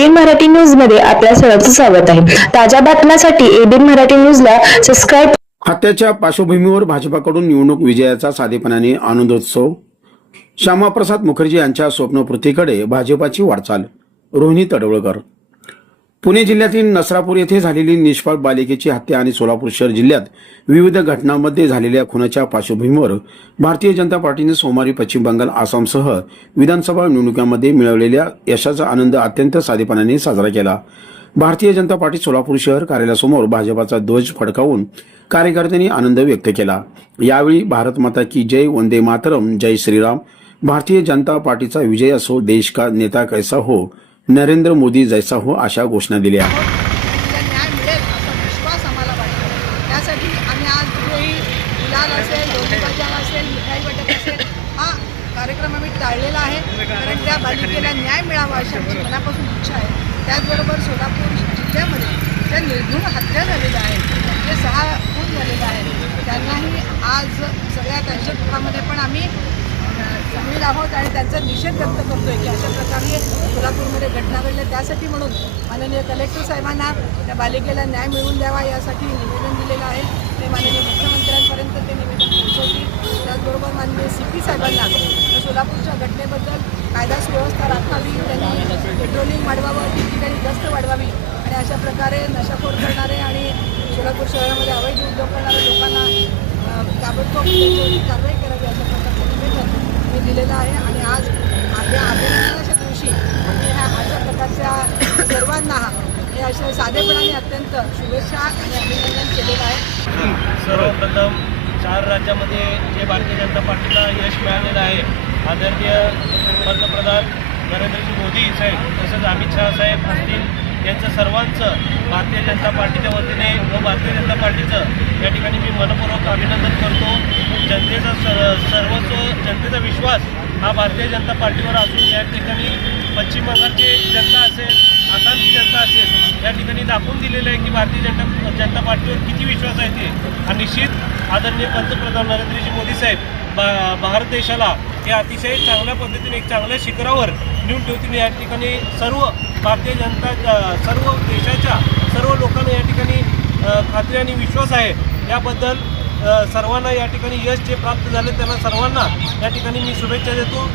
ABN Marathi news मध्ये आपल्या सर्वांचं स्वागत आहे। ताज्या बातम्यांसाठी एबीएन मराठी न्यूजला सबस्क्राइब। हत्याच्या पार्श्वभूमीवर भाजपाकडून निवडणूक विजयाचा साधेपणाने आनंदोत्सव। श्यामाप्रसाद मुखर्जी यांच्या स्वप्नपूर्तीकडे भाजपाची वाटचाल। रोहिणी तडवळकर। पुणे जिल्ह्यातील नसरापूर येथे झालेली निष्पाप बालिकेची हत्या आणि सोलापूर शहर जिल्ह्यात विविध घटनांमध्ये झालेल्या खुनाच्या पार्श्वभूमीवर भारतीय जनता पार्टीने सोमवारी पश्चिम बंगाल, आसामसह विधानसभा निवडणुकांमध्ये मिळवलेल्या यशाचा आनंद अत्यंत साधेपणाने साजरा केला। भारतीय जनता पार्टी सोलापूर शहर कार्यालयासमोर भाजपाचा ध्वज फडकावून कार्यकर्त्यांनी आनंद व्यक्त केला। यावेळी भारत माता की जय, वंदे मातरम, जय श्रीराम, भारतीय जनता पार्टीचा विजय असो, देश का नेता कैसा हो, नरेंद्र मोदी जैसा हो अशा घोषणा दिल्या। न्याय मिळेल असा विश्वास आम्हाला वाटतो। त्यासाठी आम्ही आज कुठेही गुलाल असेल, लोणी बाजार असेल, मिठाई वाटप असेल, हा कार्यक्रम आम्ही टाळलेला आहे, कारण त्या बालिकेला न्याय मिळावा अशी आमची मनापासून इच्छा आहे। त्याचबरोबर सोलापूर जिल्ह्यामध्ये ज्या निर्घृण हत्या झालेल्या आहेत, जे 6 खून झालेले आहेत, त्यांनाही आज सगळ्या त्यांच्या दुःखामध्ये पण आम्ही सामील आहोत आणि त्यांचा निषेध व्यक्त करतोय की अशा प्रकारे सोलापूरमध्ये घटना घडल्या। त्यासाठी म्हणून माननीय कलेक्टर साहेबांना त्या बालिकेला न्याय मिळवून द्यावा यासाठी निवेदन दिलेलं आहे। ते माननीय मुख्यमंत्र्यांपर्यंत ते निवेदन पोहोचवतील। त्याचबरोबर माननीय CP साहेबांना त्या सोलापूरच्या घटनेबद्दल कायदा सुव्यवस्था राखावी, त्यांनी पेट्रोलिंग वाढवावं, ठिकठिकाणी गस्त वाढवावी आणि अशा प्रकारे नशाखोर करणारे आणि सोलापूर शहरामध्ये अवैध उद्योग करणाऱ्या लोकांना ताबडतोब त्यांच्यावरती कारवाई करावी अशा प्रकारचं निवेदन मी दिलेलं आहे। आणि आज आपल्या अभिनंदनाच्या दिवशी आम्ही ह्या अशा प्रकारच्या सर्वांना हे अशा साधेपणाने अत्यंत शुभेच्छा आणि अभिनंदन केलेलं आहे। सर्वप्रथम 4 राज्यामध्ये जे भारतीय जनता पार्टीला यश मिळालेलं आहे, आदरणीय पंतप्रधान नरेंद्रजी मोदी साहेब तसंच अमित शहा साहेब असतील, यांचं सर्वांचं भारतीय जनता पार्टीच्या वतीने व भारतीय जनता पार्टीचं या ठिकाणी मी मनपूर्वक अभिनंदन करतो। जनतेचा जनतेचा विश्वास हा भारतीय जनता पार्टीवर असून या ठिकाणी पश्चिम बंगालची जनता असेल, आसामची जनता असेल, या ठिकाणी दाखवून दिलेलं आहे की भारतीय जनता पार्टीवर किती विश्वास आहे ते। आणि निश्चित आदरणीय पंतप्रधान नरेंद्रजी मोदी साहेब भारत देशाला हे अतिशय चांगल्या पद्धतीने एक चांगल्या शिखरावर नेऊन ठेवतील। या ठिकाणी सर्व भारतीय जनता सर्व देशाच्या सर्व लोकांना या ठिकाणी खात्री आणि विश्वास आहे। याबद्दल सर्वांना या ठिकाणी यश जे प्राप्त झाले त्यांना सर्वांना या ठिकाणी मी शुभेच्छा देतो।